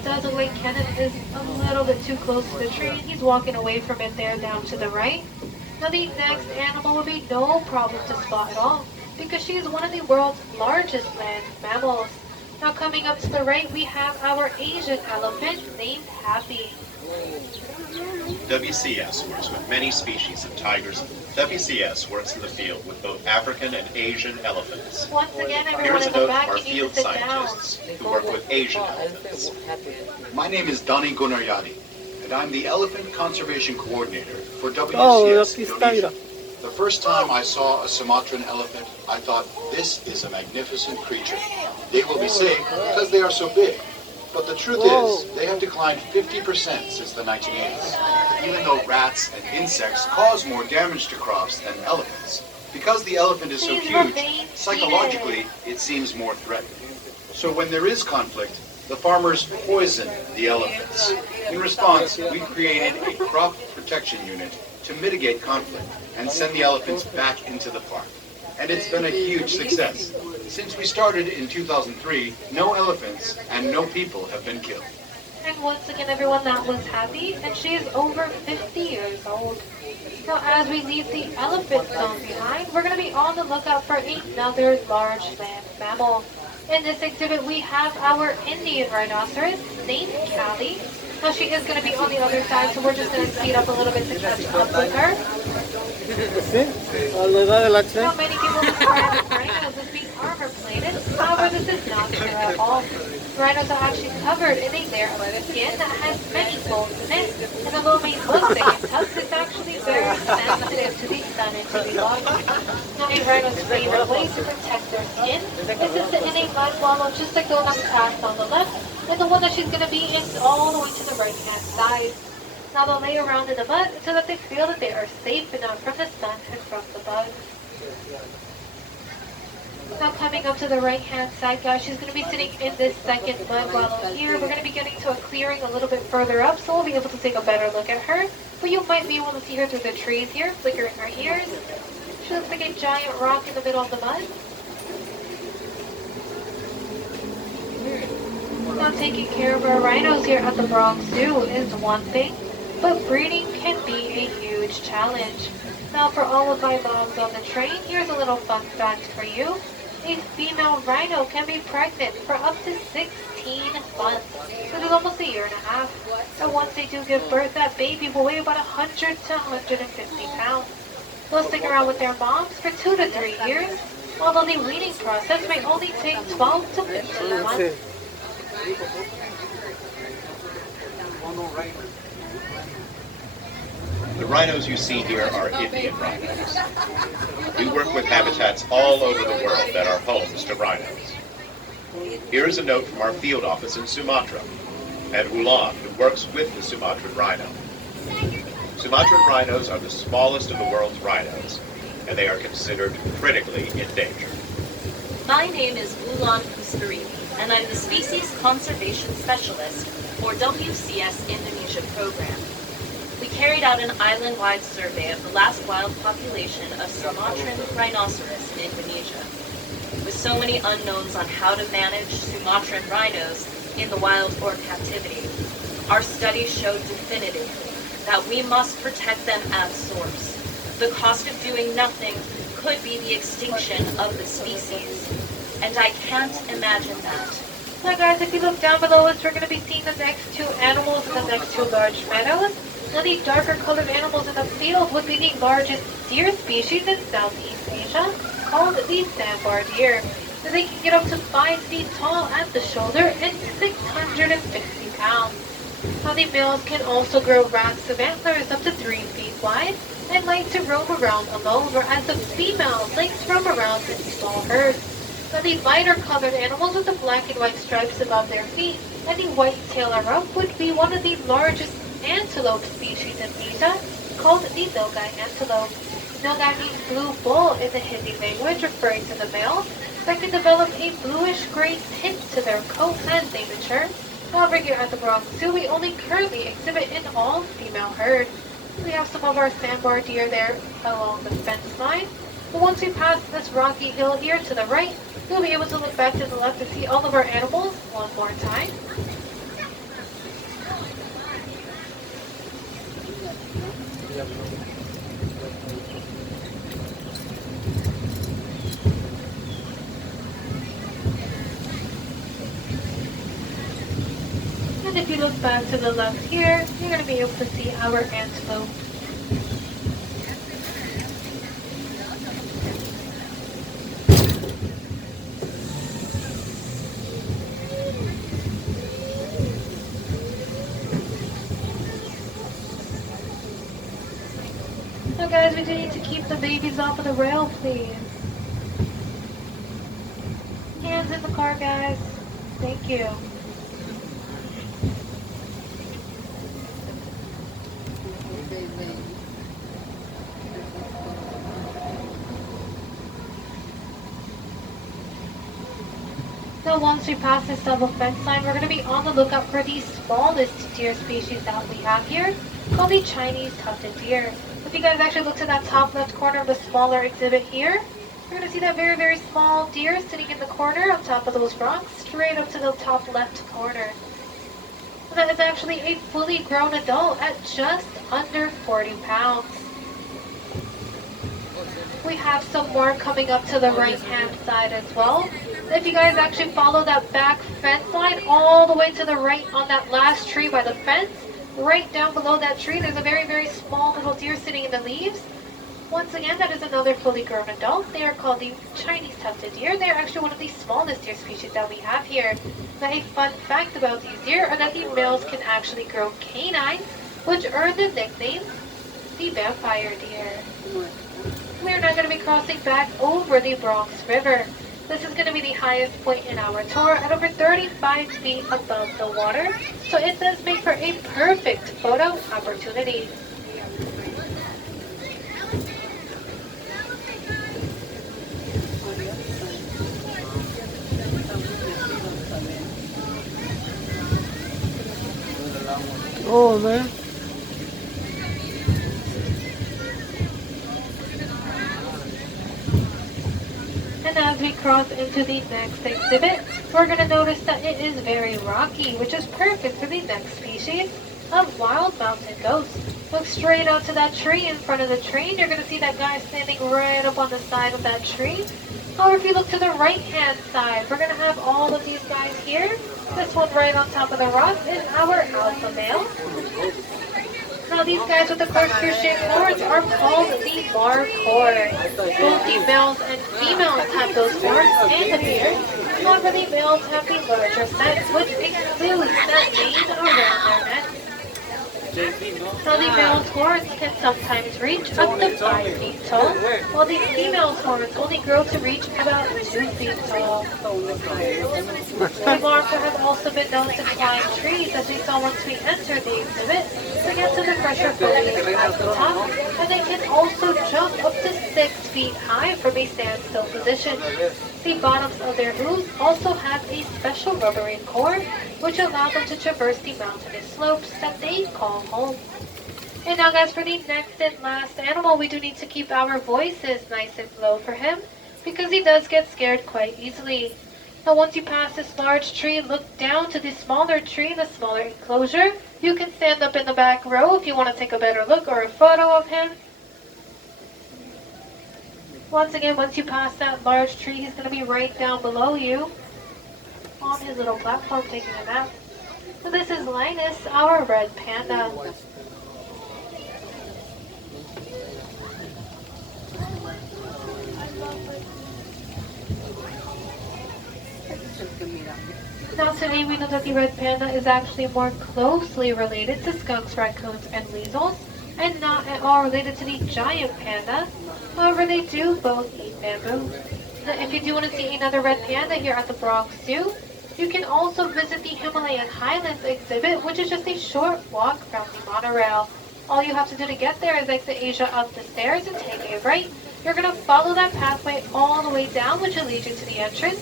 it does look like Kenneth is a little bit too close to the tree. He's walking away from it there down to the right. Now the next animal will be no problem to spot at all because she is one of the world's largest land mammals. Now coming up to the right, we have our Asian elephant named Happy. WCS works with many species of tigers. WCS works in the field with both African and Asian elephants. Once again, everyone Here's a in the note back, from our you need field to sit down. scientists who work with Asian elephants. My name is Donny Gunaryadi, and I'm the Elephant Conservation Coordinator for WCS 여기 Indonesia. 스타일이다. The first time I saw a Sumatran elephant, I thought, this is a magnificent creature. They will be safe because they are so big. But the truth is, they have declined 50% since the 1980s, even though rats and insects cause more damage to crops than elephants. Because the elephant is so huge, psychologically, it seems more threatening. So when there is conflict, the farmers poison the elephants. In response, we created a crop protection unit to mitigate conflict and send the elephants back into the park. And it's been a huge success. Since we started in 2003, no elephants and no people have been killed. And once again, everyone, that was Happy, and she is over 50 years old. Now, as we leave the elephant zone behind, we're going to be on the lookout for another large land mammal. In this exhibit, we have our Indian rhinoceros named Callie. Now, she is going to be on the other side, so we're just going to speed up a little bit to catch up with her. Sí, a la edad del H. Now, many people describe rhinos as being armor-plated. However, this is not true at all. Rhinos are actually covered in a layer of skin that has many folds in it, and although it may look thick and tough, it's actually very sensitive to the sun and to the light. Now, a rhino's favorite way to protect their skin is to sit in a mud wallow just like the one that's cast on the left, and the one that she's going to be in all the way to the right-hand side. Now they'll lay around in the mud so that they feel that they are safe enough from the sun and from the bugs. Now coming up to the right-hand side, guys, she's going to be sitting in this second mud wallow here. We're going to be getting to a clearing a little bit further up, so we'll be able to take a better look at her. But you might be able to see her through the trees here, flickering her ears. She looks like a giant rock in the middle of the mud. Now taking care of our rhinos here at the Bronx Zoo is one thing, but breeding can be a huge challenge. Now for all of my moms on the train, here's a little fun fact for you. A female rhino can be pregnant for up to 16 months, which is almost a year and a half. And once they do give birth, that baby will weigh about 100 to 150 pounds. They'll stick around with their moms for 2 to 3 years, although the weaning process may only take 12 to 15 months. The rhinos you see here are Indian rhinos. We work with habitats all over the world that are homes to rhinos. Here is a note from our field office in Sumatra, Ed Ulan, who works with the Sumatran rhino. Sumatran rhinos are the smallest of the world's rhinos, and they are considered critically endangered. My name is Ulan Kustarini, and I'm the Species Conservation Specialist for WCS Indonesia program. We carried out an island-wide survey of the last wild population of Sumatran rhinoceros in Indonesia. With so many unknowns on how to manage Sumatran rhinos in the wild or captivity, our study showed definitively that we must protect them at source. The cost of doing nothing could be the extinction of the species, and I can't imagine that. Now guys, if you look down below us, we're going to be seeing the next two animals in the next two large meadows. Now the darker colored animals in the field would be the largest deer species in Southeast Asia, called the sandbar deer. Now, they can get up to 5 feet tall at the shoulder and 650 pounds. Now the males can also grow racks of antlers up to 3 feet wide and like to roam around alone, whereas the females like to roam around in small herds. Now the lighter colored animals with the black and white stripes above their feet and the white tail or rump would be one of the largest antelope species in Asia, called the Nilgai antelope. Nilgai means blue bull in the Hindi language, referring to the males that can develop a bluish-gray tint to their coat as they mature. However, here at the Bronx Zoo, we only currently exhibit an all-female herd. We have some of our sandbar deer there along the fence line, but once we pass this rocky hill here to the right, you'll be able to look back to the left to see all of our animals one more time. And if you look back to the left here, you're going to be able to see our antelope. Now guys, we do need to keep the babies off of the rail, please. Hands in the car, guys. Thank you. Now once we pass this double fence line, we're going to be on the lookout for the smallest deer species that we have here, called the Chinese tufted deer. If you guys actually look to that top left corner of the smaller exhibit here, you're going to see that very, very small deer sitting in the corner on top of those rocks, straight up to the top left corner. And that is actually a fully grown adult at just under 40 pounds. We have some more coming up to the right-hand side as well. If you guys actually follow that back fence line all the way to the right on that last tree by the fence, right down below that tree, there's a very, very small little deer sitting in the leaves. Once again, that is another fully grown adult. They are called the Chinese tufted deer. They are actually one of the smallest deer species that we have here. Now, a fun fact about these deer are that the males can actually grow canines, which earn the nickname the vampire deer. We are now going to be crossing back over the Bronx River. This is going to be the highest point in our tour at over 35 feet above the water, so it does make for a perfect photo opportunity. Oh, man. And as we cross into the next exhibit, we're going to notice that it is very rocky, which is perfect for the next species of wild mountain goat. Look straight out to that tree in front of the train. You're going to see that guy standing right up on the side of that tree. However, if you look to the right-hand side, we're going to have all of these guys here. This one right on top of the rock is our alpha male. Now these guys with the corkscrew-shaped horns are called the markhor. Both the males and females have those horns and the beard. However, the males have the larger set, which excludes that mane around their neck. Now the male's horns can sometimes reach up to 5 feet tall, while the female's horns only grow to reach about 2 feet tall. The markhor have also been known to climb trees, as we saw once we entered the exhibit, to get to the fresher foliage at the top, and they can also jump up to 6 feet high from a standstill position. The bottoms of their hooves also have a special rubbery core, which allows them to traverse the mountainous slopes that they call home. And now guys, for the next and last animal, we do need to keep our voices nice and low for him, because he does get scared quite easily. Now once you pass this large tree, look down to the smaller tree, the smaller enclosure. You can stand up in the back row if you want to take a better look or a photo of him. Once again, once you pass that large tree, he's going to be right down below you on his little platform taking a nap. So this is Linus, our red panda. Now today we know that the red panda is actually more closely related to skunks, raccoons, and weasels, and not at all related to the giant panda. However, they do both eat bamboo. Now, if you do want to see another red panda here at the Bronx Zoo, you can also visit the Himalayan Highlands exhibit, which is just a short walk from the monorail. All you have to do to get there is exit Asia up the stairs and take a right. You're going to follow that pathway all the way down, which will lead you to the entrance.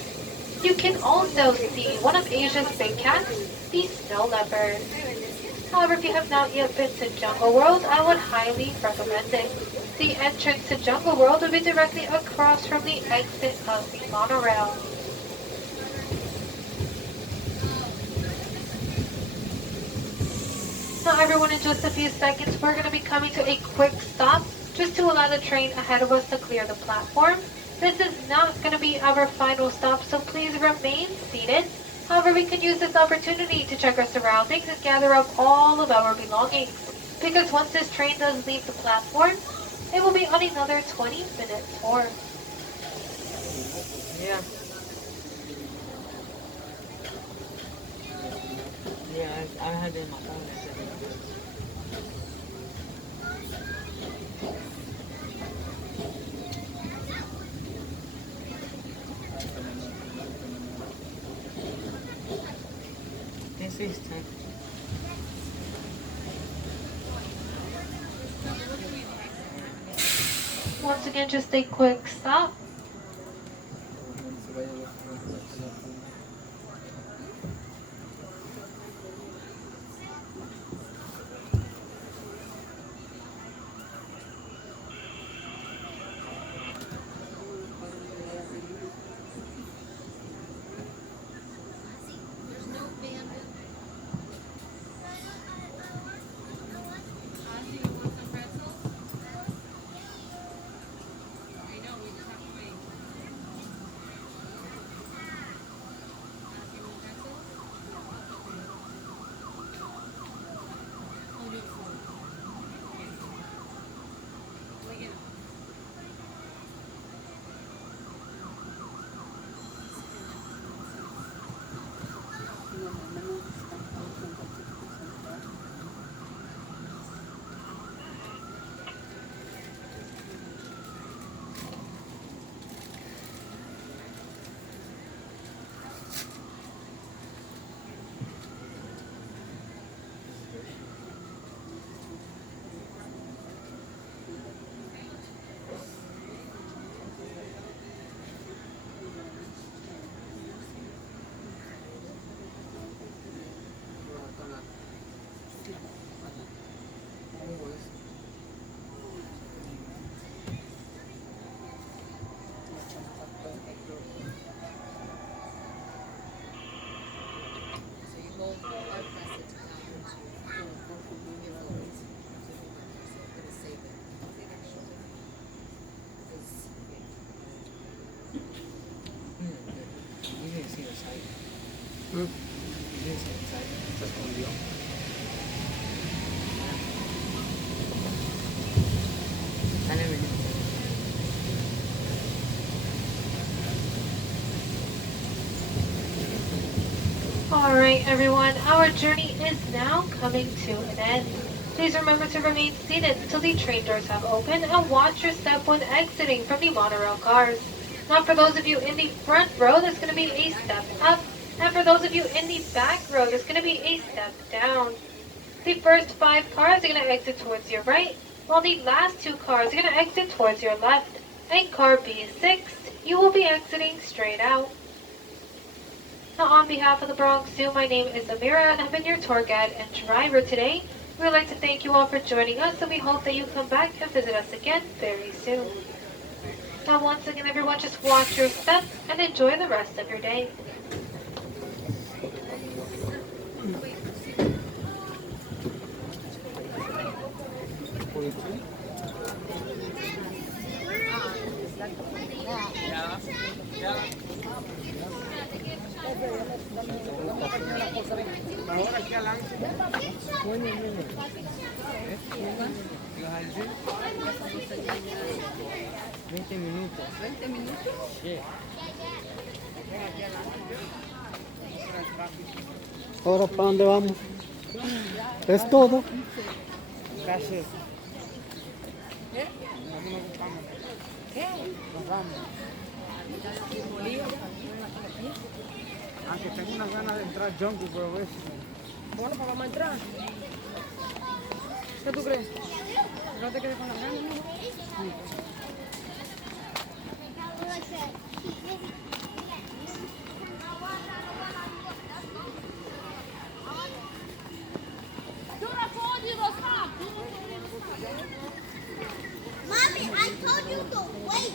You can also see one of Asia's big cats, the snow leopard. However, if you have not yet been to Jungle World, I would highly recommend it. The entrance to Jungle World will be directly across from the exit of the monorail. Now, Now everyone, in just a few seconds, we're going to be coming to a quick stop just to allow the train ahead of us to clear the platform. This is not going to be our final stop, so please remain seated. However, we can use this opportunity to check our surroundings and gather up all of our belongings. Because once this train does leave the platform, it will be on another 20-minute tour. Yeah. Yeah, I had it in my phone. I said it. This is time. Once again, just a quick stop. You didn't see the site. You didn't see the site. Just on the I never knew. Alright everyone, our journey is now coming to an end. Please remember to remain seated until the train doors have opened and watch your step when exiting from the monorail cars. Now for those of you in the front row, there's going to be a step up, and for those of you in the back row, there's going to be a step down. The first 5 cars are going to exit towards your right, while the last 2 cars are going to exit towards your left. And car B6, you will be exiting straight out. Now on behalf of the Bronx Zoo, my name is Amira and I've been your tour guide and driver today. We would like to thank you all for joining us and we hope that you come back and visit us again very soon. Now once again everyone, just watch your steps and enjoy the rest of your day. Ahora aquí adelante. ¿Qué vas a decir? 20 minutos. ¿20 minutos? Sí. Ahora, ¿para dónde vamos? ¿Es todo? Gracias. ¿Qué? Nos vamos. Aunque tengo unas ganas de entrar junkie, pero ves. Bueno, pues vamos a entrar. ¿Qué tú crees? ¿No te quedes con las ganas? Mommy, I told you to wait.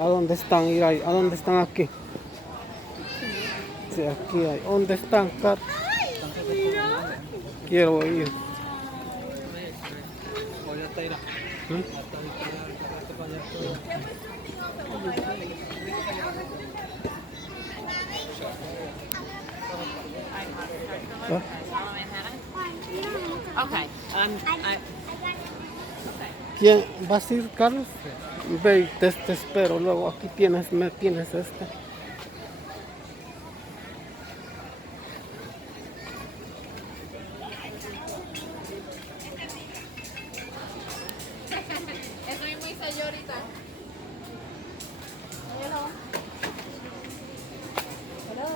¿A dónde están? Ir ahí. ¿A dónde están aquí? Sí, aquí hay. ¿Dónde están, Kat? Quiero ir. Okay. ¿Quién? ¿Vas a ir, Carlos? Ve y te espero. Luego aquí me tienes este. Eso mismo hice yo ahorita. Hello. Hello.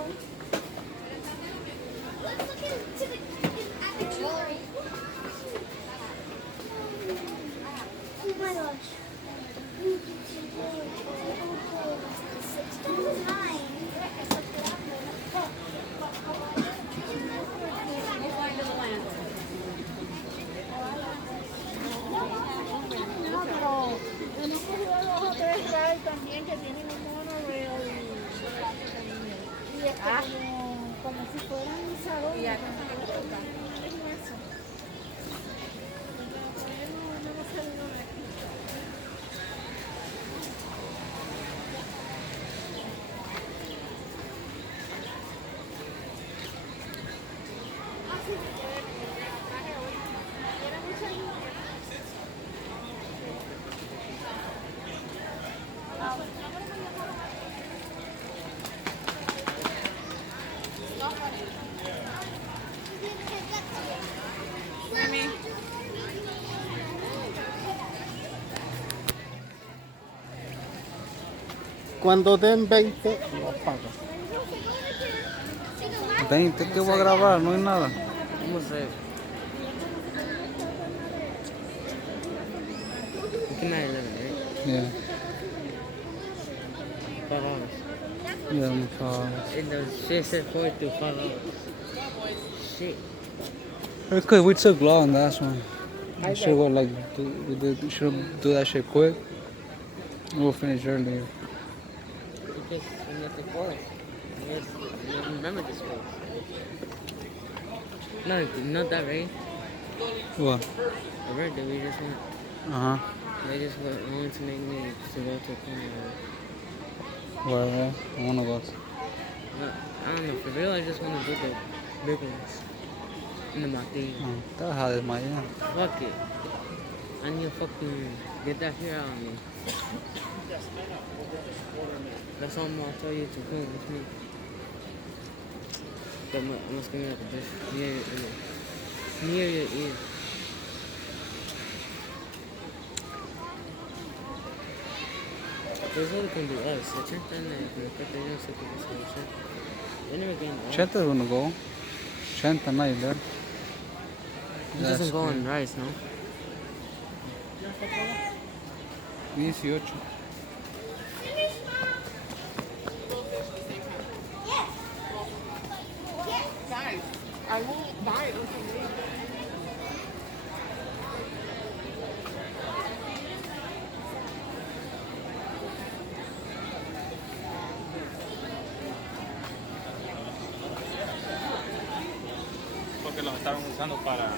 Let's look into at the jewelry. Oh my gosh. No, pero en este lugar dos o tres rides también que tienen un monorail y es como si fueran un salón. Y acá es eso. No sé de dónde. Cuando den 20, lo pago. 20, ¿qué voy a grabar? No hay nada. No sé. Good night, right? Yeah. $5. Yeah, I'm sorry. And the shit said 4 to $5. Shit. It's because we took long on that one. We should go like, we should do that shit quick. We'll finish earlier. Because I'm not the forest. I remember this place. No, not that rain. What? The bird that we just went. Uh-huh. They just wanted to make me to go to a corner. Where? I wanna go. I don't know, for real, I just want to do the big ones. In the Mati. That's how it's my, yeah. Fuck it. I need to fucking get that fear out of me. That's all I'll tell you to come with me. I'm just gonna have to just near your ear. There's other can be us. I checked on that. They never gained us. Chenta's gonna go. Chenta, not there. He doesn't go on rice, no? 18. Guys, I won't buy it until later. Porque los estaban usando para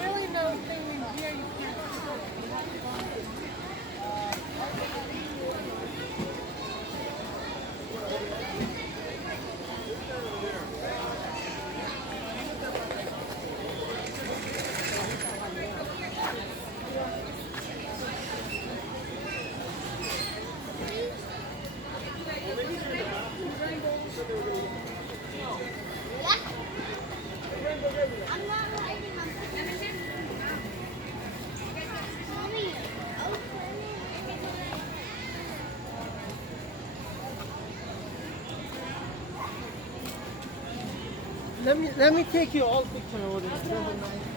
Really no thing in here you can't I'm not riding on Mommy, Let me take you all picture over there.